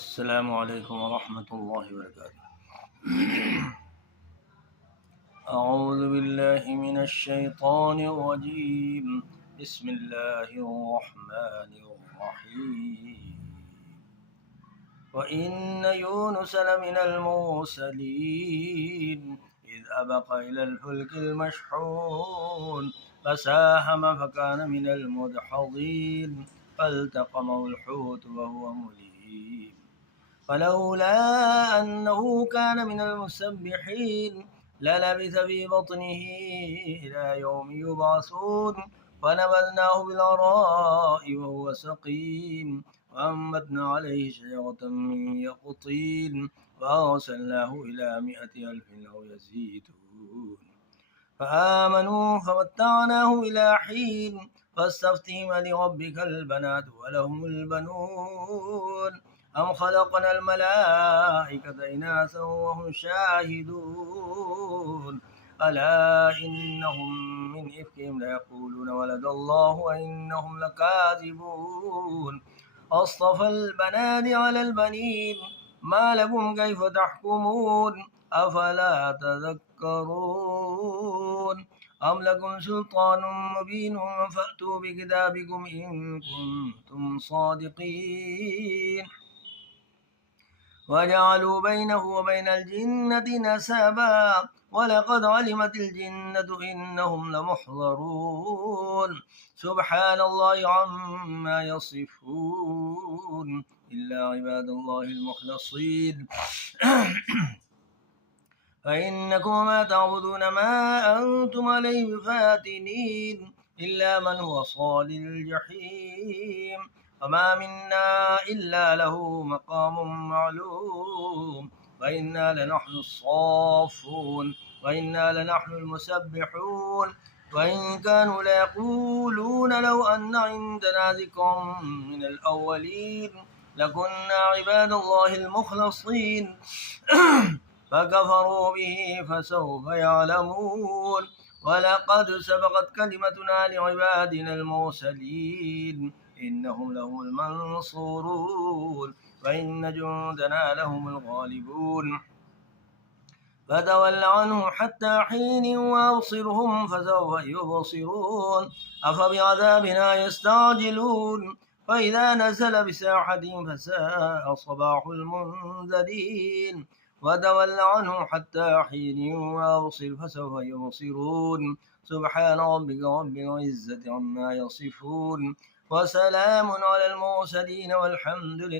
السلام عليكم ورحمة الله وبركاته. أعوذ بالله من الشيطان الرجيم. بسم الله الرحمن الرحيم. وإن يونس لمن المرسلين إذ أبق إلى الفلك المشحون فساهم فكان من المدحضين فالتقمه الحوت وهو مليم فلولا أنه كان من المسبحين للبث في بطنه إلى يوم يبعثون فنبذناه بالعراء وهو سقيم وأنبتنا عليه شجرة من يقطين وأرسلناه إلى 100,000 أو يزيدون فآمنوا فمتعناه إلى حين فاستفتهم لربك البنات ولهم البنون أم خلقنا الملائكة إناثا وهم شاهدون ألا إنهم من إفكهم ليقولون ولد الله وإنهم لكاذبون أصطفى البنات على البنين ما لكم كيف تحكمون أفلا تذكرون أم لكم سلطان مبين فأتوا بكتابكم إن كنتم صادقين وجعلوا بينه وبين الجنة نسبا ولقد علمت الجنة إنهم لمحضرون سبحان الله عما يصفون إلا عباد الله المخلصين فإنكم ما تعبدون ما أنتم عليه بفاتنين إلا من هو صال الجحيم وما منا إلا له مقام معلوم وإنا لنحن الصافون وإنا لنحن المسبحون وإن كانوا ليقولون لو أن عندنا ذكر من الأولين لكنا عباد الله المخلصين فكفروا به فسوف يعلمون ولقد سبقت كلمتنا لعبادنا المرسلين إنهم لهم المنصورون وإن جندنا لهم الغالبون فتول عنهم حتى حين وأبصرهم فسوف يبصرون أفبعذابنا يستعجلون فإذا نزل بساحتهم فساء صباح المنذرين وتول عنهم حتى حين وأبصر فسوف يبصرون سبحان ربك رب العزة عما يصفون وسلام على المرسلين والحمد لله.